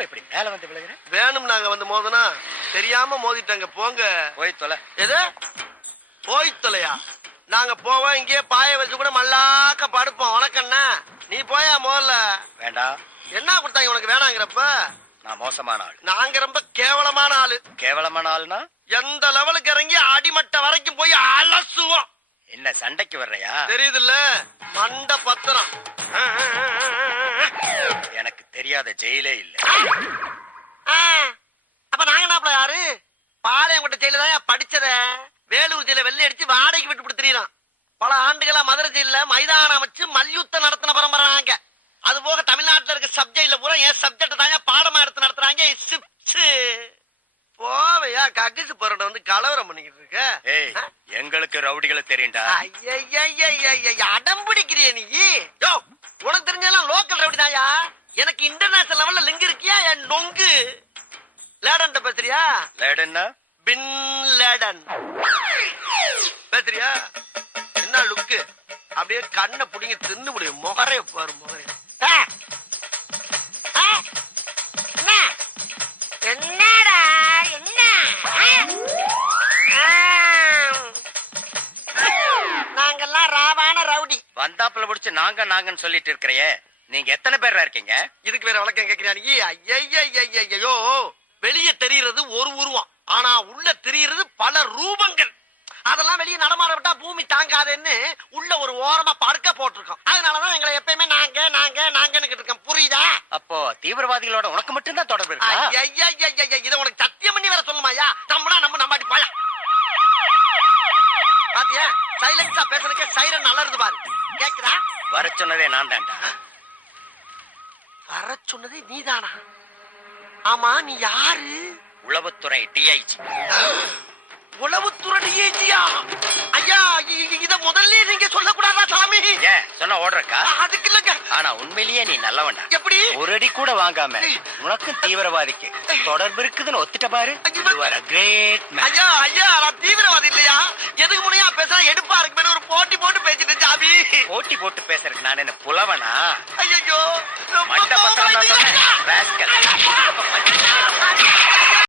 ஏப்ப இப்படி மேல வந்து விழுகிற? வேணும் நாங்க வந்து மோதனா தெரியாம மோதிட்டாங்க போங்க. போய் தொலை. எது? போய் தொலையா? நாங்க போவோம் இங்கேயே பாய வச்சு கூட மல்லாக்க படுப்போம். உனக்கண்ணா நீ போயா முதல்ல வேண்டாம் என்ன கொடுத்தாங்க உனக்கு வேணாங்கிறப்ப? நான் மோசமான ஆள். நாங்க ரொம்ப கேவலமான ஆளு. கேவலமான ஆள்னா? எந்த லெவலுக்கு இறங்கி அடிமட்ட வரைக்கும் போய் அலசுவோம். என்ன சண்டைக்கு வர்றையா? தெரியுதுல்ல? மண்ட பத்திரம் தெரியாத ஜெயிலே இல்ல. அப்ப நாங்க நாப்பல யாரு? பாளையங்கோட்டை ஜெயில தான் படிச்சத? வேலூர் ஜெயில வெள்ளை அடிச்சு வாடகைக்கு விட்டு கொடுத்துறான் பல ஆண்டுகளா மதுரை ஜெயில மைதானம் அமைச்சு மல்யுத்தம் நடத்தின பரம்பரை நாங்க. அது போக தமிழ்நாட்டுல இருக்க சப்ஜெக்ட்ல பூரா என் சப்ஜெக்ட் தாங்க பாடமா எடுத்து நடத்துறாங்க. போவையா? கக்கிசு போறட வந்து கலவரம் பண்ணிக்கிட்டு இருக்க? எங்களுக்கு ரவுடிகளை தெரியும்டா. ஐயையையையைய, அடம் பிடிக்கிறிய நீ உனக்கு லெவல்ல லிங்க் இருக்கியா? என் நொங்கு. லேடன் பேசுறியா? லேடன்னா? Bin Laden. பேசுறியா? என்ன லுக்கு? அப்படியே கண்ணை புடிங்கி தின்னு முடியும் முகரைய பாரு முகரைய. என்னடா? என்ன? நாங்கெல்லாம் ராவான ரவுடி. வந்தாப்புல பிடிச்சு நாங்க நாங்கன்னு சொல்லிட்டு இருக்கிறையே. நீங்க எத்தனை பேரா இருக்கீங்க? இதுக்கு வேற வழக்கம் ஐயையையையோ வெளிய தெரியுறது ஒரு உருவம். ஆனா உள்ள தெரியுறது பல ரூபங்கள். அதெல்லாம் வெளிய நடமாட விட்டா பூமி தாங்காதுன்னு உள்ள ஒரு ஓரமா படுக்க போட்டிருக்கோம். அதனாலதான் எங்களை எப்பயுமே நாங்க நாங்க நாங்கன்னு இருக்கோம். புரியுதா? அப்போ தீவிரவாதிகளோட உனக்கு மட்டும்தான் தொடர்பு இருக்கா? ஐயையையைய, இதை உனக்கு சத்தியம் பண்ணி வேற சொல்லுமாயா நம்மளா நம்ம நம்ம அடி பாயா. பாத்தியா? சைலன்ஸா பேசுறதுக்கே சைரன் இருந்து பாரு. கேக்குதா? வர சொன்னதே நான் தான்டா. சொன்னதே நீதானா? ஆமா நீ யாரு? உளவுத்துறை டிஐஜி உளவுத்துறை டிஐஜியா ஐயா இத முதல்ல நீங்க சொல்லக்கூடாதா சாமி? சொன்ன ஓடுறக்கா? அதுக்கு இல்லங்க. ஆனா உண்மையிலேயே நீ நல்லவன்டா. எப்படி? ஒரு அடி கூட வாங்காம உனக்கும் தீவிரவாதிக்கு தொடர்பு இருக்குதுன்னு ஒத்துட்ட பாரு. man. ஐயா ஐயா நான் தீவிரவாதி இல்லையா? எதுக்கு முனையா பேசுறா? எடுப்பா இருக்குமே ஒரு போட்டி போட்டு பேசிட்டு சாமி. போட்டி போட்டு பேசுறதுக்கு நான் என்ன புலவனா? ஐயோ ரொம்ப